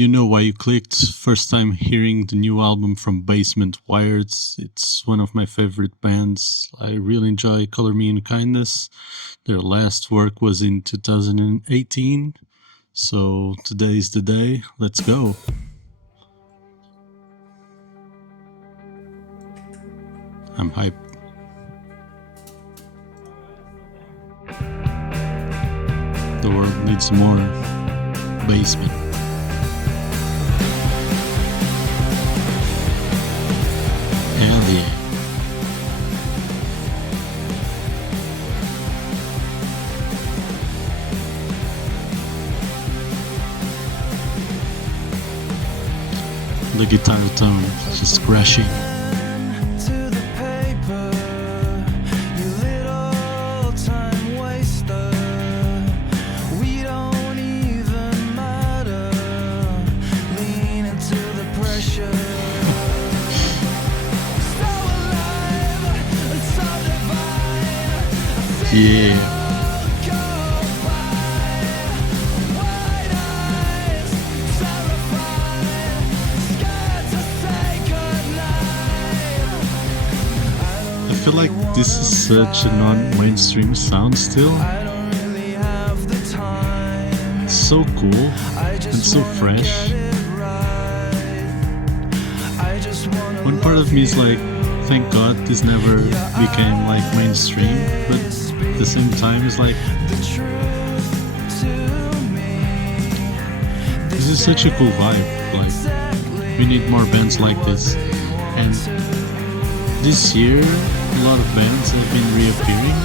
You know why you clicked. First time hearing the new album from Basement Wired. It's one of my favorite bands. I really enjoy Color Me in Kindness. Their last work was in 2018. So today is the day. Let's go. I'm hyped. The world needs more Basement. Hell yeah. The guitar tone just crashing. Yeah. I feel like this is such a non-mainstream sound still. It's so cool and so fresh. One part of me is like, thank God this never became like mainstream, but at the same time it's like, this is such a cool vibe. Like, we need more bands like this. And this year a lot of bands have been reappearing.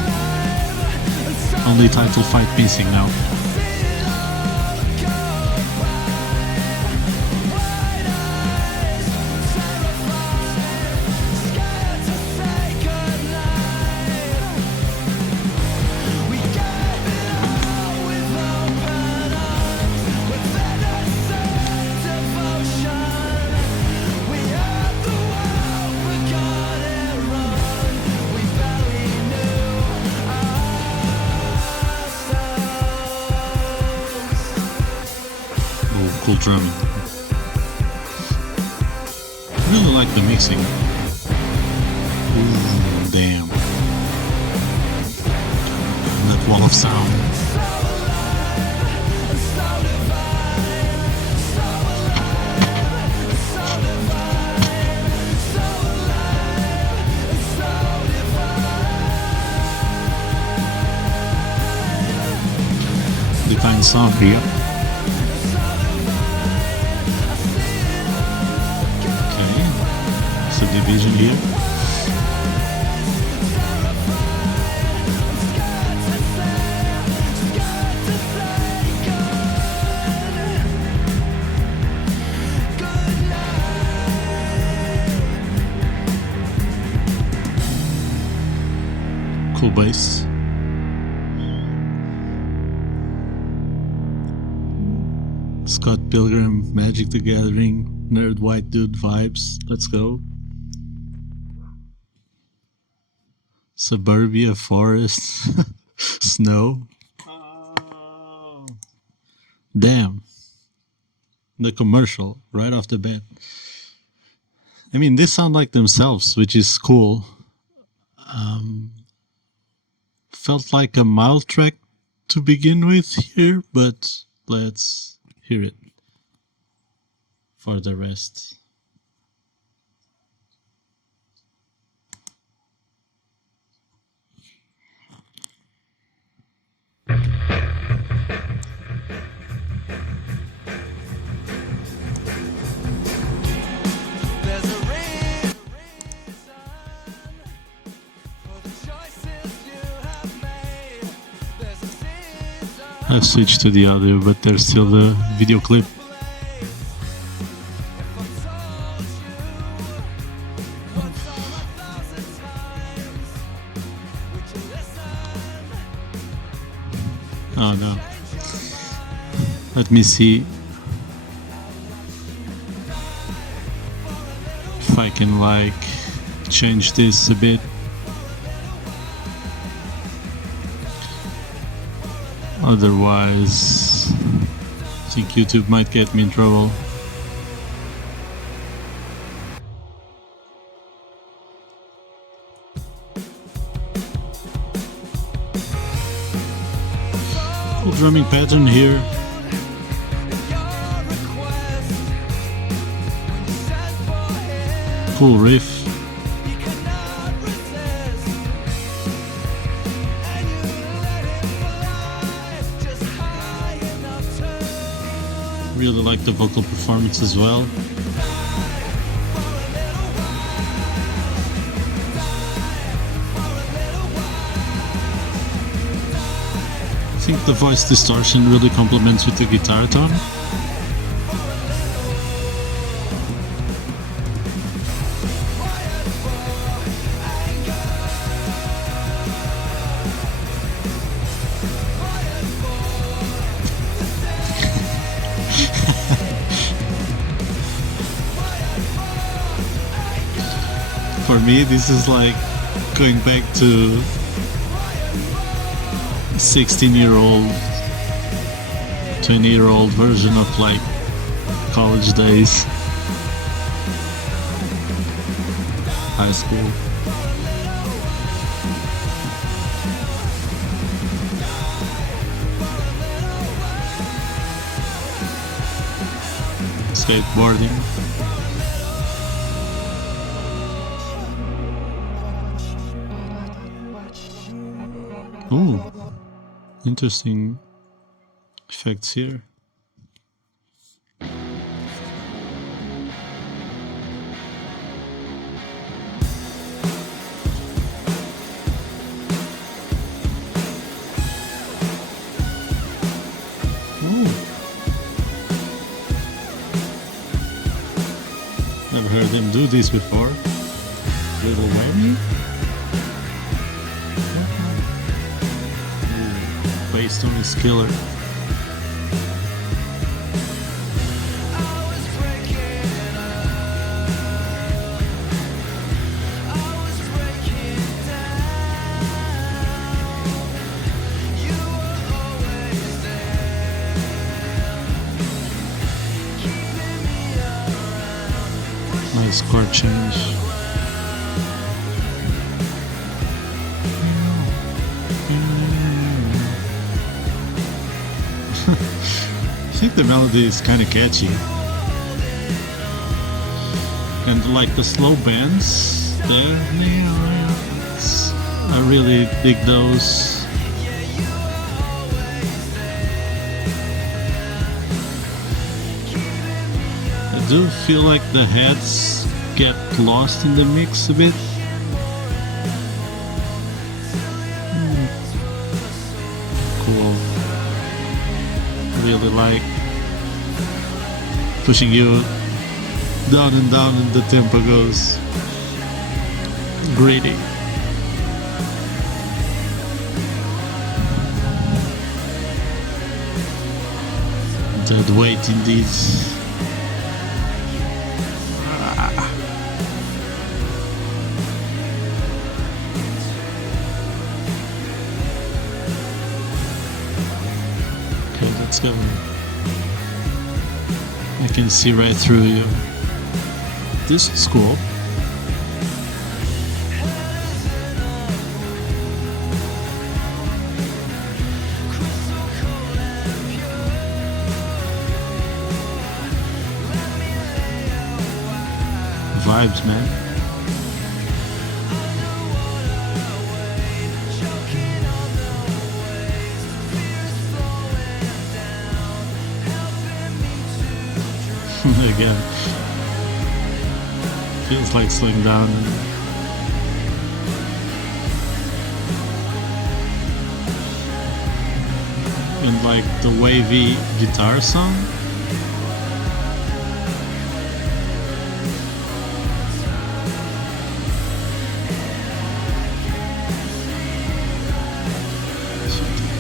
Only Title Fight missing now. Cool drumming. Really like the mixing. Ooh, damn. That wall of sound. Divine song here. Division here. Cool bass. Scott Pilgrim, Magic the Gathering, Nerd White Dude vibes. Let's go. Suburbia, forest, snow. Oh. Damn. The commercial right off the bat. I mean, they sound like themselves, which is cool. Felt like a mild track to begin with here, but let's hear it for the rest. I've switched to the audio, but there's still the video clip. Oh no. Let me see if I can like change this a bit. Otherwise, I think YouTube might get me in trouble. drumming pattern here. Cool riff. Really like the vocal performance as well. I think the voice distortion really complements with the guitar tone. For me, this is like going back to 16-year-old, 20-year-old version of like college days, high school. Skateboarding. Ooh, interesting effects here. Ooh. Never heard him do this before. Little whammy. Bass tone is killer. Nice chord change. I think the melody is kind of catchy, and like the slow bends there, I really dig those. I do feel like the heads get lost in the mix a bit. Cool. Really like pushing you down and down, and the tempo goes gritty. Deadweight indeed. Okay, let's go. I can see right through you. This is cool. Vibes, man. Again, feels like slowing down. And like the wavy guitar sound.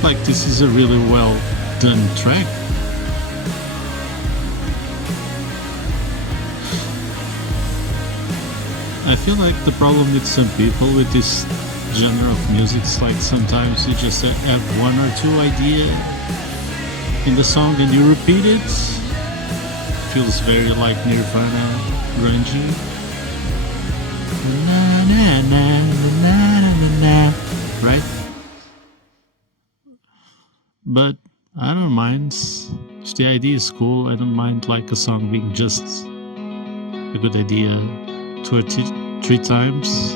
Like this is a really well done track. I feel like the problem with some people with this genre of music is like sometimes you just have one or two idea in the song and you repeat it. Feels very like Nirvana, grungy. Na, na, na, na, na, na, na, right? But I don't mind. If the idea is cool, I don't mind like a song being just a good idea 3 times.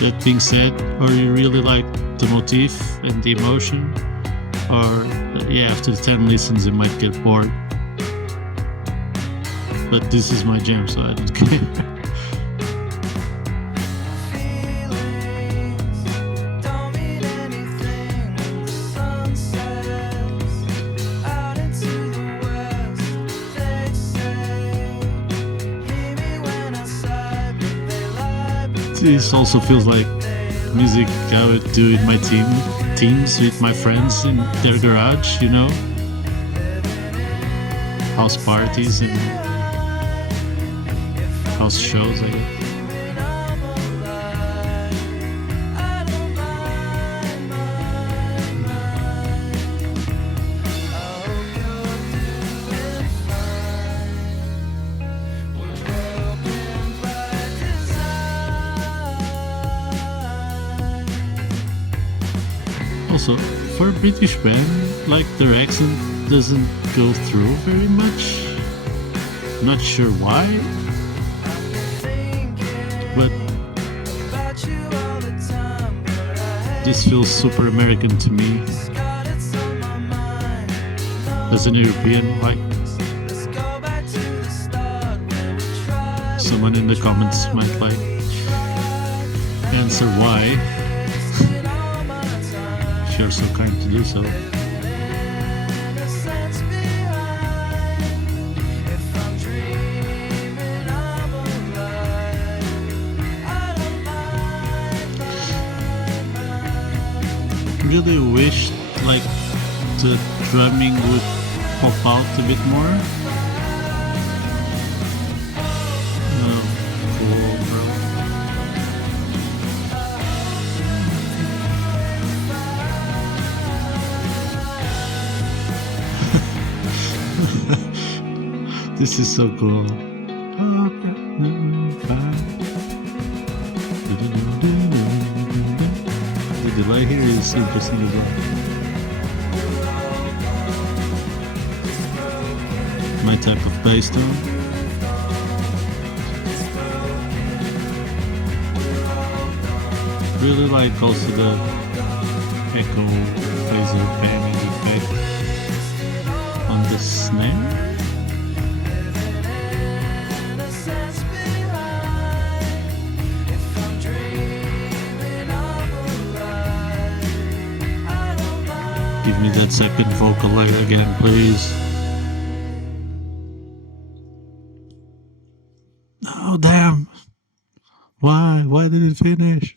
That being said, or you really like the motif and the emotion, or yeah, after 10 listens, it might get bored. But this is my jam, so I don't care. This also feels like music I would do in my teams with my friends in their garage, you know? House parties and house shows, I guess. Also, for a British band, like their accent doesn't go through very much. Not sure why, but this feels super American to me. As an European, like someone in the comments might like answer why. If you're so kind to do so. Really wish like the drumming would pop out a bit more. Oh, cool, bro. This is so cool. The delay here is interesting as well. My type of bass tone. Really like also the echo phaser panning effect on the snare. Give me that second vocal layer again, please. Oh, damn. Why? Why did it finish?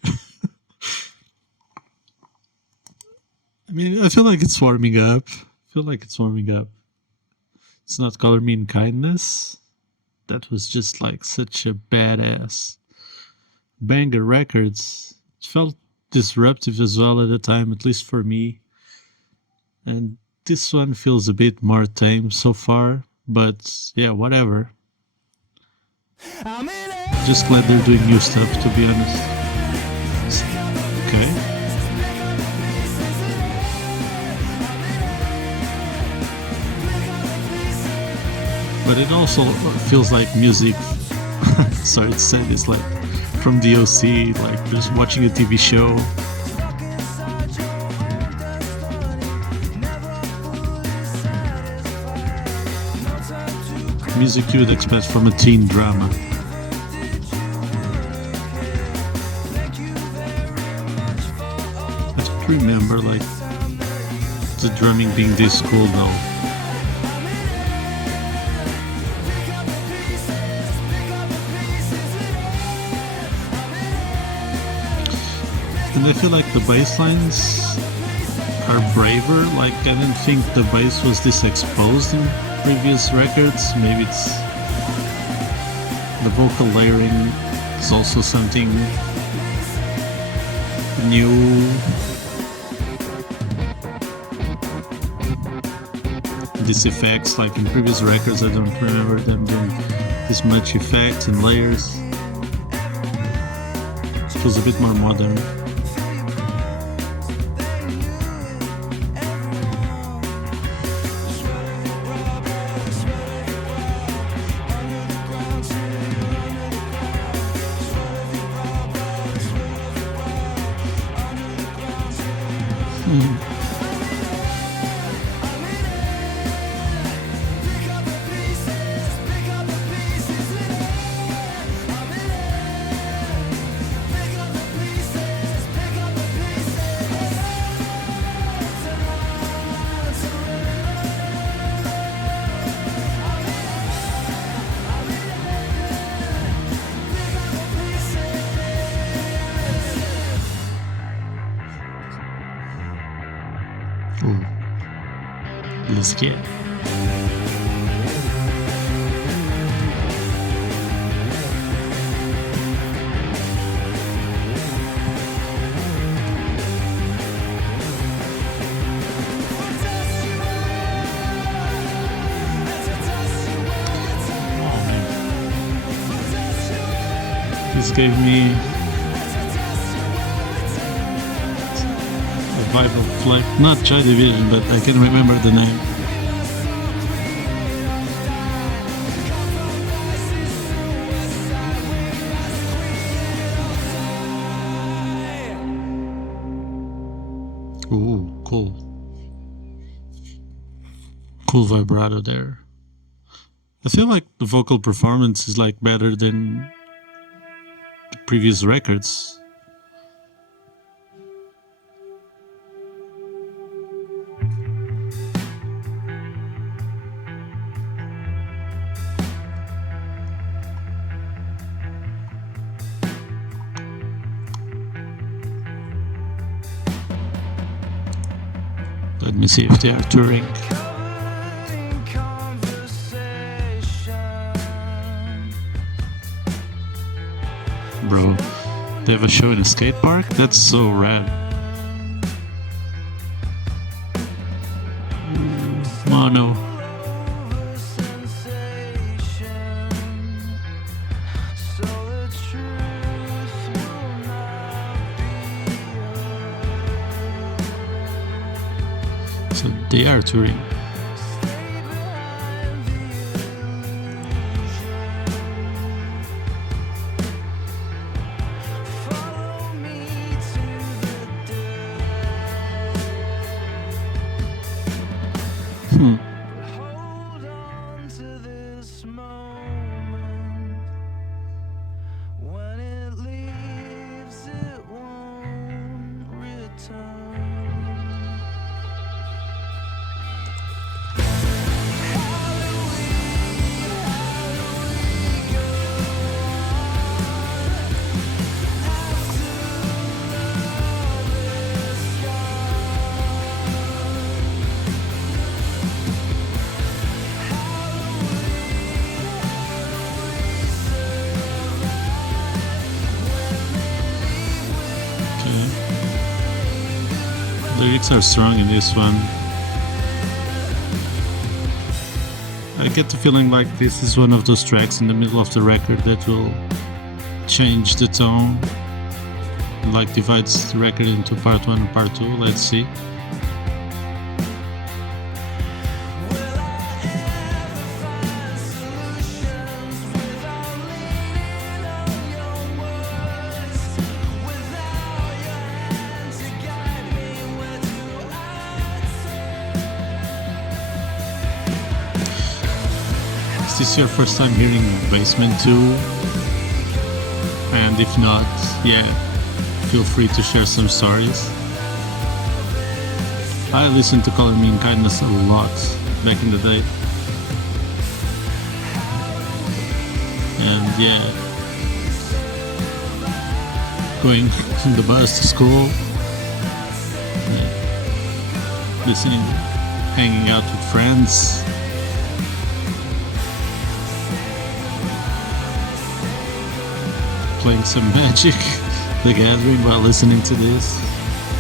I mean, I feel like it's warming up. It's not Color Me in Kindness. That was just like such a badass banger records. It felt disruptive as well at the time, at least for me. And this one feels a bit more tame so far, but yeah, whatever. Just glad they're doing new stuff, to be honest. Okay. But it also feels like music. Sorry to say this, like from the OC, like just watching a TV show. Music you would expect from a teen drama. I don't remember like the drumming being this cool though. And I feel like the bass lines are braver. Like I didn't think the bass was this exposed in previous records. Maybe it's the vocal layering is also something new. These effects, like in previous records, I don't remember them doing this much effects and layers. It feels a bit more modern. Let's get it. This gave me a vibe of like, not Joy Division, but I can't remember the name. Ooh, cool. Cool vibrato there. I feel like the vocal performance is like better than the previous records. Let me see if they are touring. Bro, they have a show in a skate park? That's so rad. Mono. So they are touring. Lyrics are strong in this one. I get the feeling like this is one of those tracks in the middle of the record that will change the tone, like divides the record into part 1 and part 2. Let's see. Is this your first time hearing Basement 2? And if not, yeah, feel free to share some stories. I listened to Color Me in Kindness a lot back in the day. And yeah, going on the bus to school, yeah, listening, hanging out with friends. Playing some Magic the Gathering while listening to this,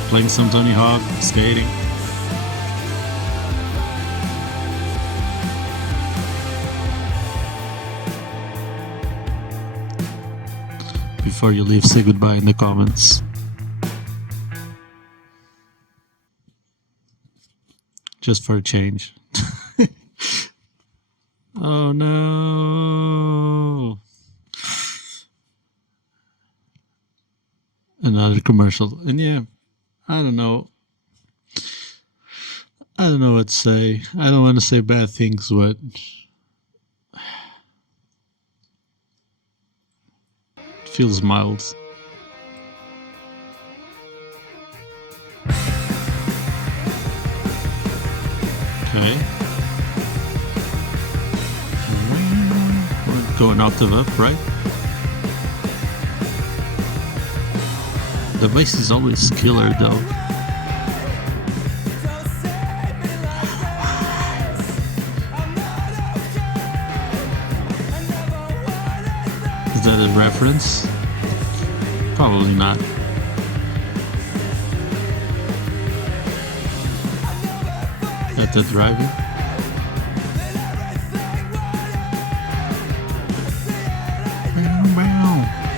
playing some Tony Hawk, skating. Before you leave, say goodbye in the comments. Just for a change. Oh no. Another commercial. And yeah, I don't know what to say. I don't want to say bad things, but it feels mild. Okay. We're going octave up, right? The bass is always killer though. that a reference? Probably not. At the driving.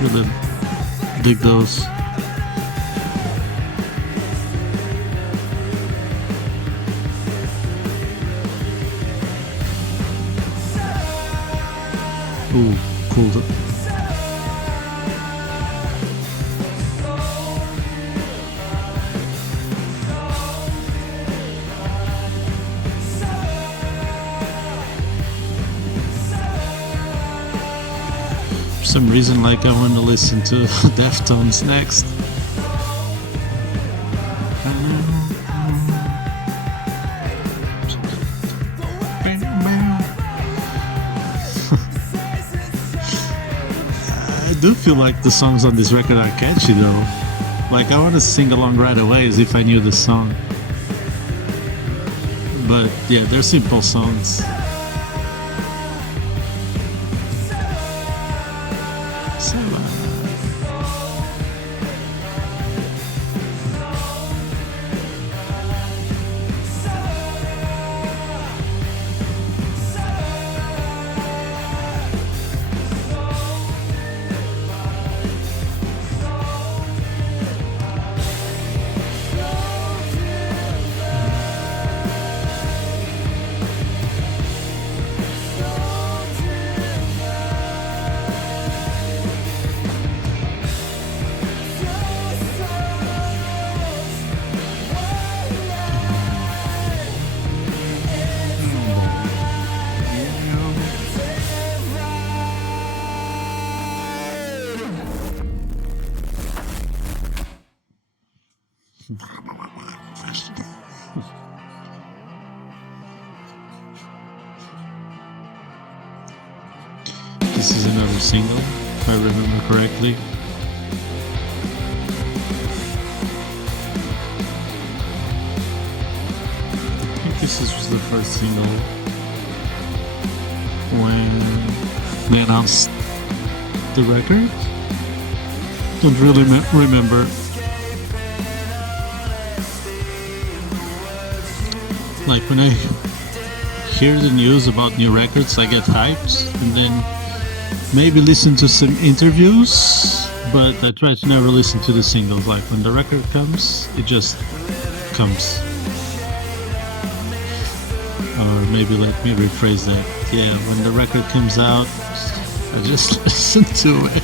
Really dig those. Ooh, cool. For some reason, like, I want to listen to Deftones next. I do feel like the songs on this record are catchy though. Like, I want to sing along right away as if I knew the song. But yeah, they're simple songs. This is another single, if I remember correctly. I think this was the first single when they announced the record. Don't really remember. Like, when I hear the news about new records, I get hyped, and then maybe listen to some interviews, but I try to never listen to the singles. Like, when the record comes, it just comes. Or maybe let me rephrase that. Yeah, when the record comes out, I just listen to it.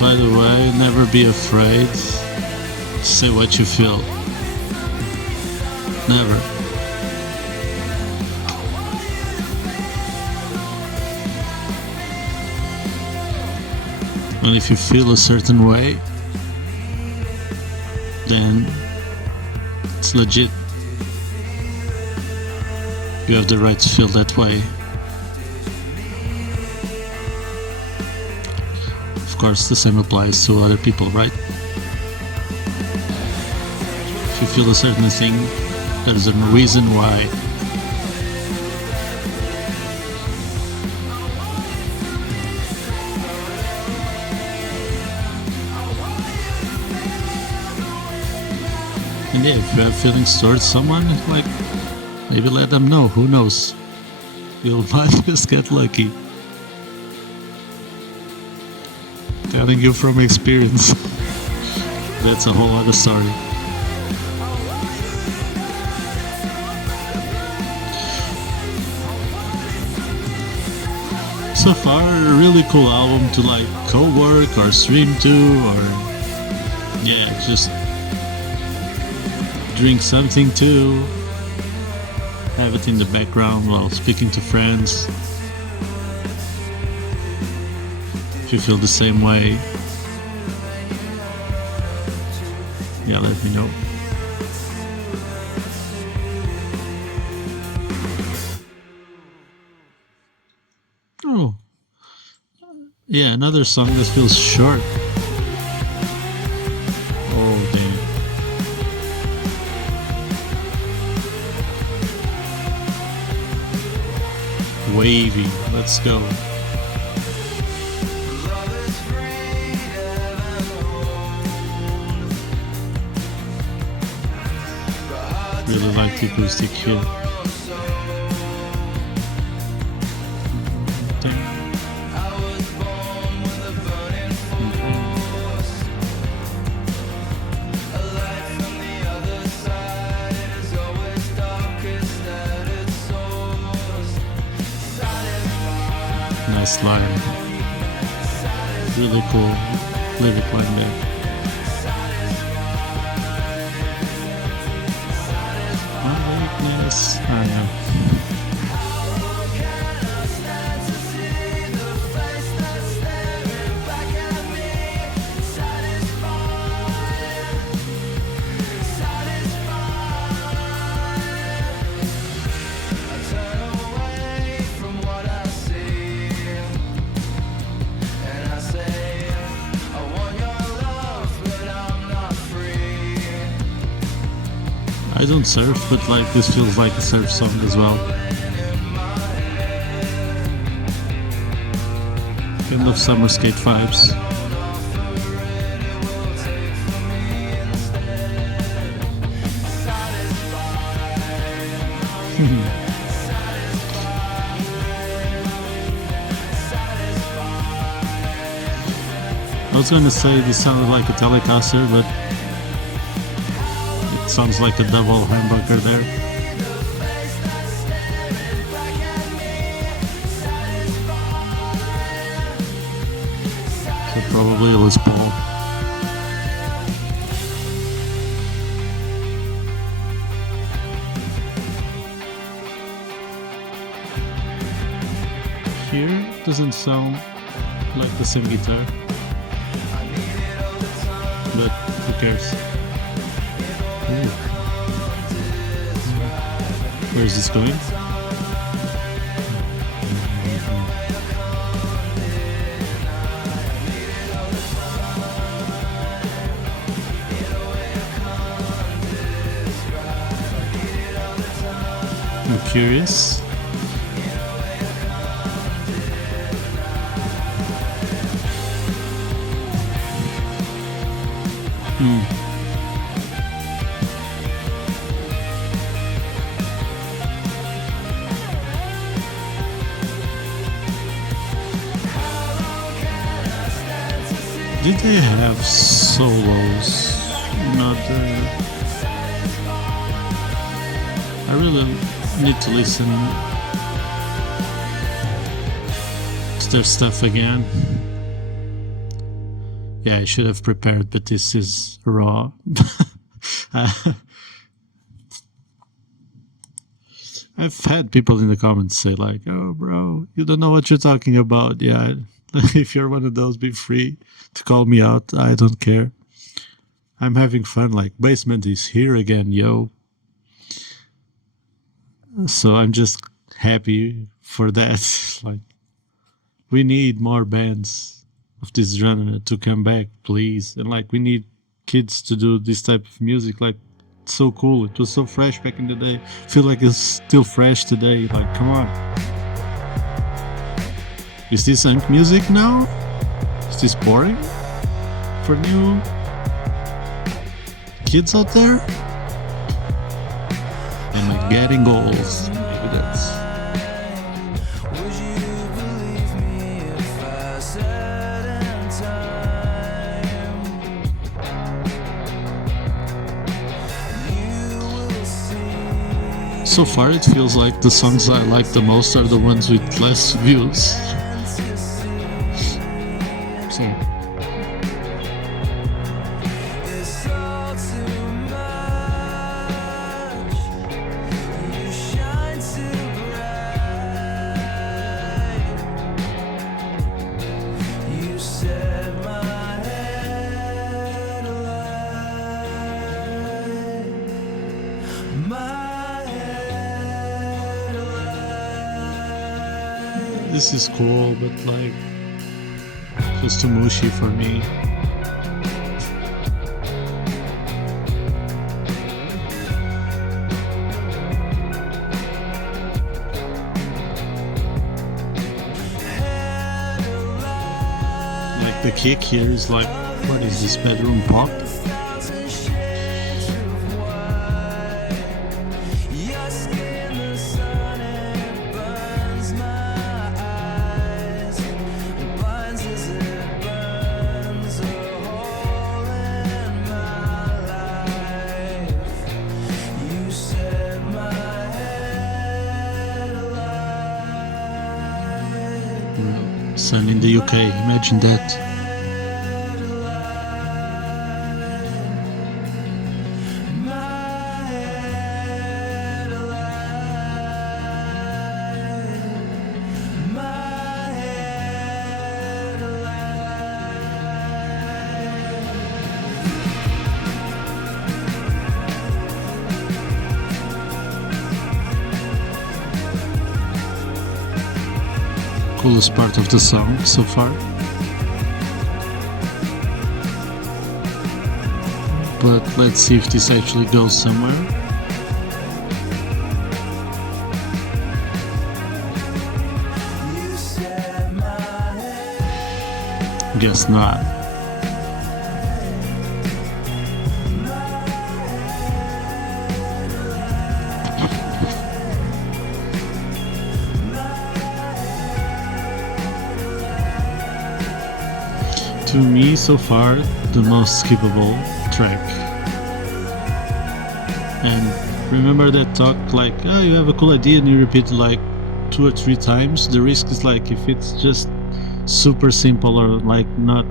By the way, never be afraid to say what you feel. Never. And if you feel a certain way, then it's legit. You have the right to feel that way. Of course, the same applies to other people, right? If you feel a certain thing, there's a reason why. And yeah, if you have feelings towards someone, like, maybe let them know, who knows? You might just get lucky. Telling you from experience. That's a whole other story. So far, a really cool album to like co-work or stream to, or yeah, just drink something to, have it in the background while speaking to friends. If you feel the same way, yeah, let me know. Oh, yeah, another song that feels short. Wavy. Let's go. Really like the acoustic here. Nice line. Really cool lyric line there. Weakness, I know. I don't surf, but like this feels like a surf song as well. Kind of summer skate vibes. I was gonna say this sounded like a Telecaster, but sounds like a double humbucker there. So probably a Les Paul. Here doesn't sound like the same guitar, but who cares? Ooh. Where is this going? I'm curious. Did they have solos? Not. I really need to listen to their stuff again. Yeah, I should have prepared, but this is raw. I've had people in the comments say like, "Oh, bro, you don't know what you're talking about." Yeah, if you're one of those, be free to call me out. I don't care. I'm having fun. Like, Basement is here again, yo. So I'm just happy for that. Like, we need more bands of this genre to come back, please. And like, we need kids to do this type of music. Like, it's so cool. It was so fresh back in the day. I feel like it's still fresh today. Like, come on. Is this unk music now? Is this boring for new kids out there? Am I getting old? Maybe that's. So far, it feels like the songs I like the most are the ones with less views. So. This is cool, but like, just too mushy for me. The kick here is like, what is this, bedroom pop? Sun in the UK, imagine that. Coolest part of the song so far. But let's see if this actually goes somewhere. Guess not. To me, so far, the most skippable track. And remember that talk like, oh, you have a cool idea and you repeat it like 2 or 3 times. The risk is like if it's just super simple or like not.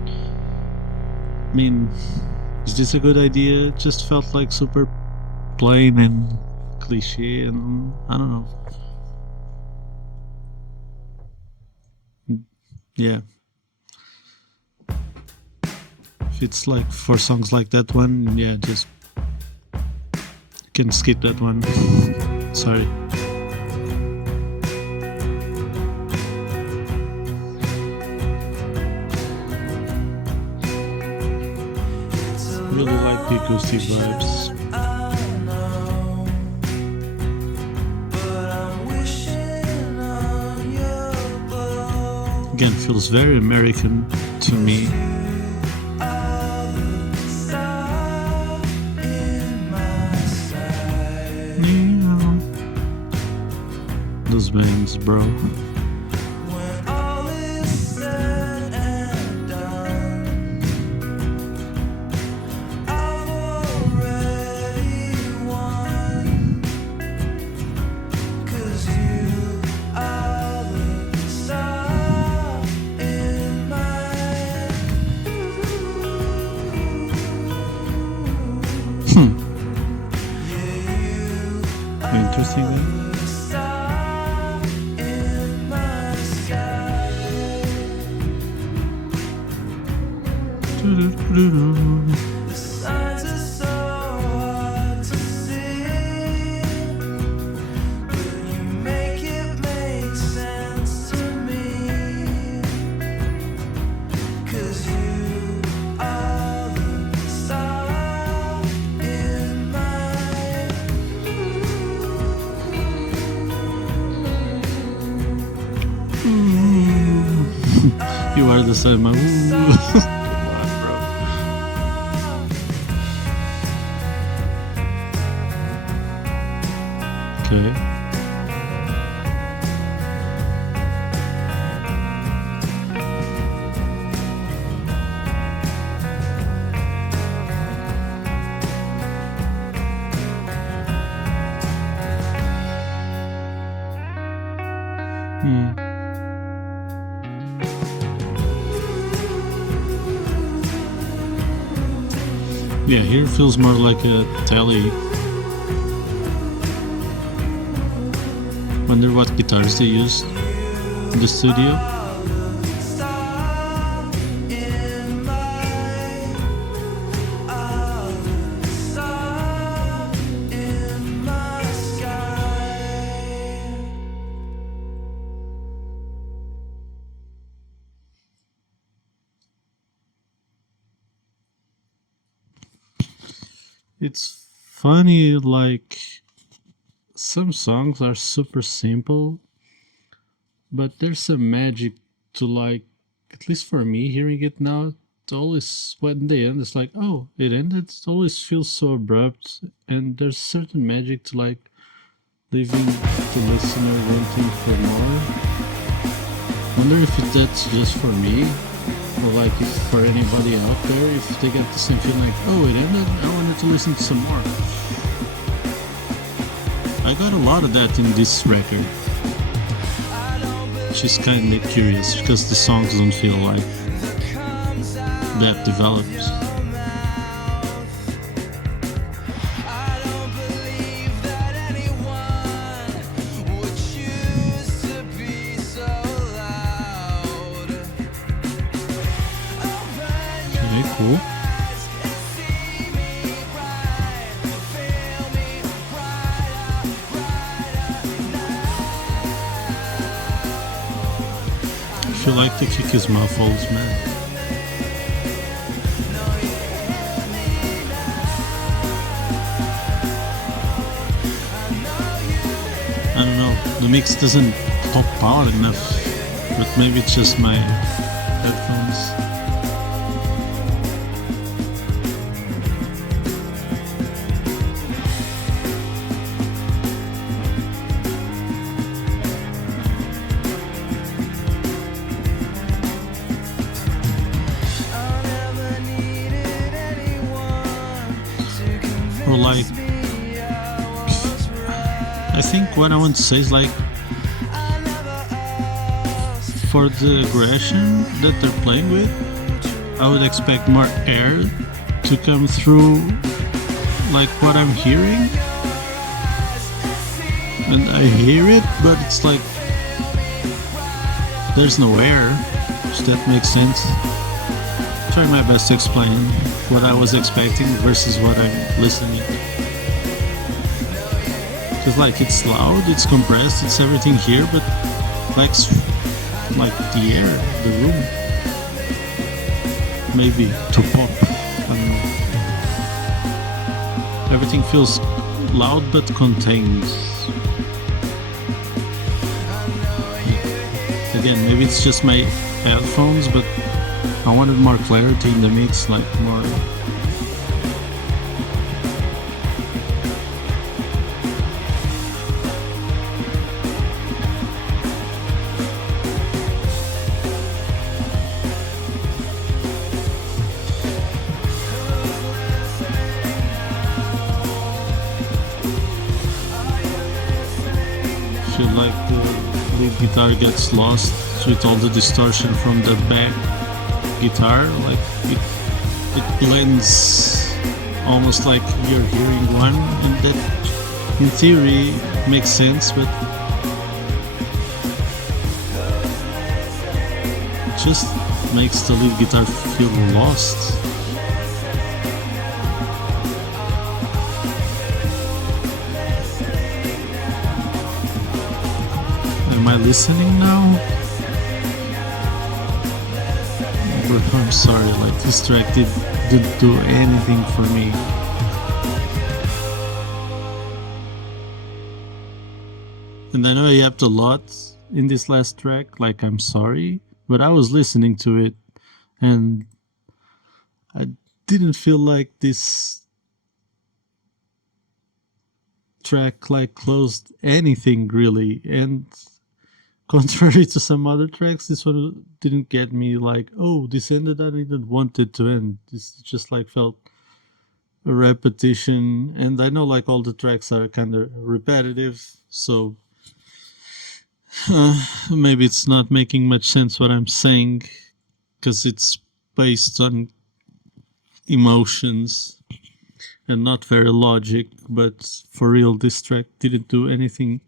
I mean, is this a good idea? It just felt like super plain and cliche, and I don't know. Yeah. If it's like for songs like that one, yeah, just can skip that one. Sorry. Really like the acoustic vibes. Again, feels very American to me. Those bands, bro. Interesting. The signs are so hard to see, but you make it make sense to me, 'cause you are the star in my You are the same. Okay. Yeah, here feels more like a telly. Wonder what guitars they used in the studio. It's funny, like some songs are super simple, but there's some magic to like at least for me, hearing it now, it always, when they end, it's like, oh, it ended. It always feels so abrupt, and there's certain magic to like leaving the listener wanting for more. Wonder if that's just for me, or like if for anybody out there, if they get the same feeling like, oh, it ended, I wanted to listen to some more. I got a lot of that in this record. She's kinda curious because the songs don't feel like that developed. Okay, cool. I feel like the kick is muffled, man. I don't know, the mix doesn't pop out enough, but maybe it's just my headphones. Or like, I think what I want to say is like, for the aggression that they're playing with, I would expect more air to come through like what I'm hearing. And I hear it, but it's like there's no air, if that makes sense. Try my best to explain what I was expecting versus what I'm listening. Because like it's loud, it's compressed, it's everything here, but like the air, the room, maybe to pop. I don't know. Everything feels loud but contained. Again, maybe it's just my headphones, but I wanted more clarity in the mix, like more. Feel like the lead guitar gets lost with all the distortion from the back guitar, like it blends almost like you're hearing one, and that in theory makes sense, but it just makes the lead guitar feel lost. Am I listening now? I'm sorry, like this track didn't do anything for me. And I know I yapped a lot in this last track, like I'm sorry, but I was listening to it and I didn't feel like this track like closed anything really. And contrary to some other tracks, this one didn't get me like, oh, this ended, I didn't want it to end. This just like felt a repetition. And I know like all the tracks are kind of repetitive, so maybe it's not making much sense what I'm saying, because it's based on emotions and not very logic. But for real, this track didn't do anything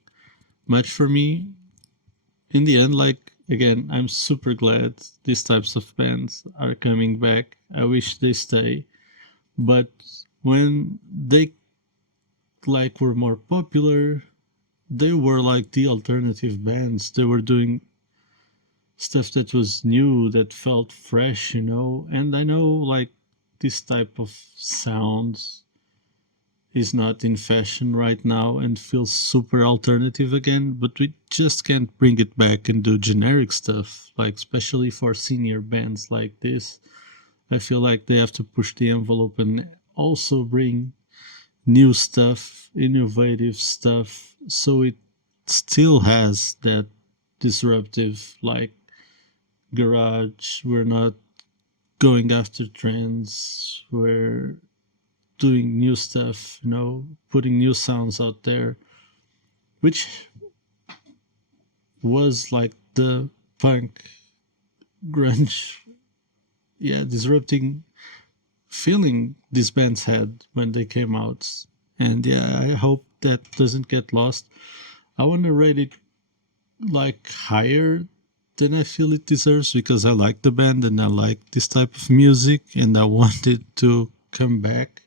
much for me. In the end, like, again, I'm super glad these types of bands are coming back. I wish they stay. But when they like were more popular, they were like the alternative bands. They were doing stuff that was new, that felt fresh, you know. And I know like this type of sound is not in fashion right now and feels super alternative again, but we just can't bring it back and do generic stuff, like especially for senior bands like this. I feel like they have to push the envelope and also bring new stuff, innovative stuff, so it still has that disruptive, like garage. We're not going after trends. We're doing new stuff, putting new sounds out there, which was like the punk grunge, yeah, disrupting feeling these bands had when they came out. And yeah, I hope that doesn't get lost. I want to rate it like higher than I feel it deserves because I like the band and I like this type of music and I want it to come back.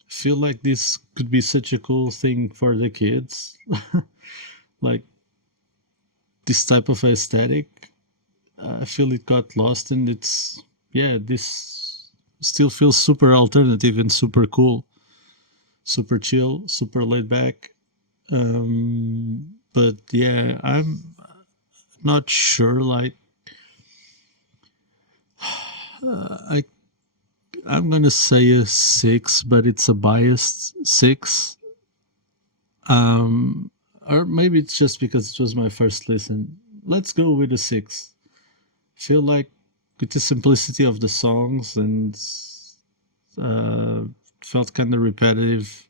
I feel like this could be such a cool thing for the kids. Like this type of aesthetic. I feel it got lost and this still feels super alternative and super cool, super chill, super laid back. But yeah, I'm not sure. Like, I I'm gonna say a 6, but it's a biased 6. Um, or maybe it's just because it was my first listen. Let's go with a 6. Feel like with the simplicity of the songs and uh, felt kind of repetitive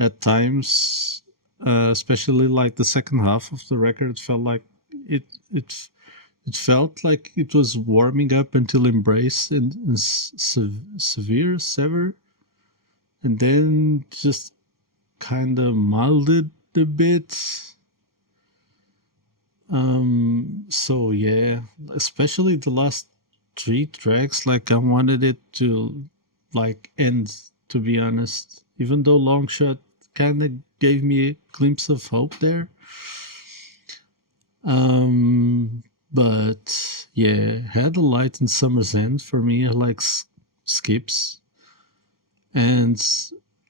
at times, especially like the second half of the record felt like it it it felt like it was warming up until Embrace and Severe Sever, and then just kind of molded a bit. So yeah, especially the last 3 tracks, like I wanted it to like end, to be honest. Even though Longshot kind of gave me a glimpse of hope there. But yeah, Had a Light and Summer's End for me are like skips, and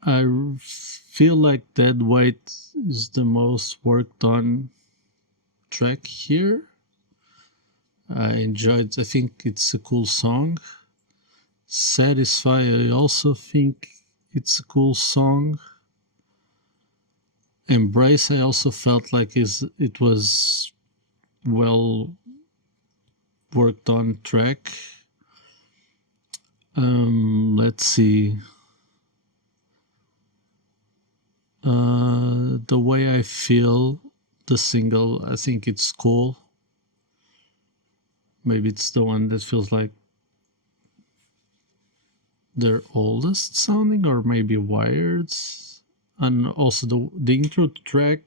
I feel like Deadweight is the most worked on track here. I enjoyed. I think it's a cool song. Satisfy. I also think it's a cool song. Embrace. I also felt like it was well worked on track. Let's see. The way I feel, the single, I think it's cool. Maybe it's the one that feels like their oldest sounding, or maybe Wired. And also the intro track.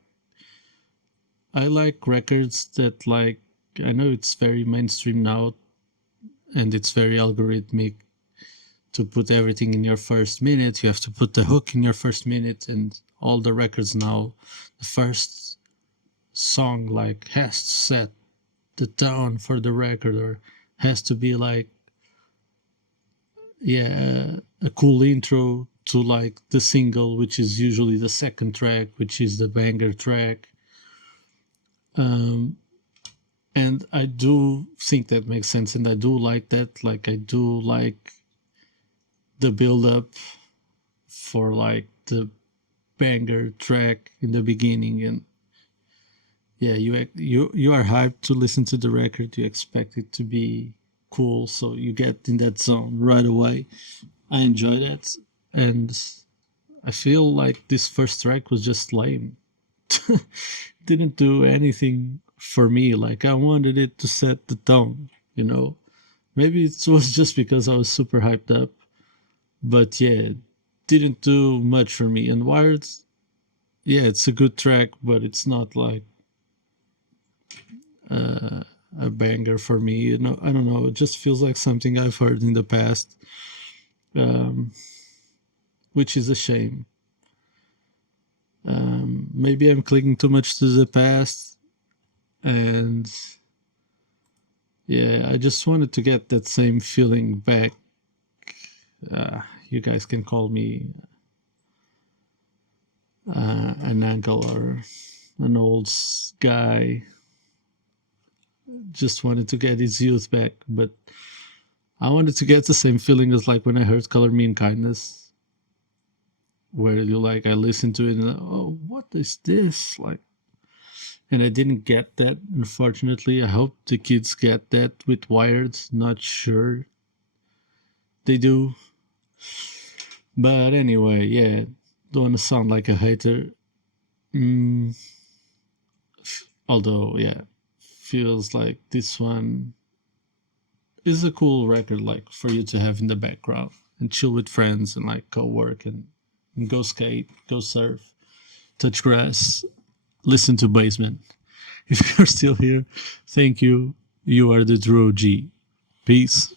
I like records that, like, I know it's very mainstream now and it's very algorithmic to put everything in your first minute. You have to put the hook in your first minute, and all the records now, the first song like has to set the tone for the record, or has to be like, yeah, a cool intro to like the single, which is usually the second track, which is the banger track. And I do think that makes sense, and I do like that. Like, I do like the build up for like the banger track in the beginning, and yeah, you are hyped to listen to the record. You expect it to be cool, so you get in that zone right away. I enjoy that, and I feel like this first track was just lame. Didn't do anything for me. Like, I wanted it to set the tone, you know. Maybe it was just because I was super hyped up, but yeah, didn't do much for me. And Wired, yeah, it's a good track, but it's not like a banger for me. You know, I don't know. It just feels like something I've heard in the past, um, which is a shame. Maybe I'm clinging too much to the past, and yeah, I just wanted to get that same feeling back. You guys can call me an uncle or an old guy just wanted to get his youth back, but I wanted to get the same feeling as like when I heard Color Me in Kindness, where you like I listened to it and oh, what is this like? And I didn't get that, unfortunately. I hope the kids get that with Wired. Not sure they do, but anyway, yeah. Don't want to sound like a hater. Mm, although, yeah, feels like this one is a cool record, like for you to have in the background and chill with friends and like go work and go skate, go surf, touch grass, listen to Basement. If you're still here, thank you. You are the true G. Peace.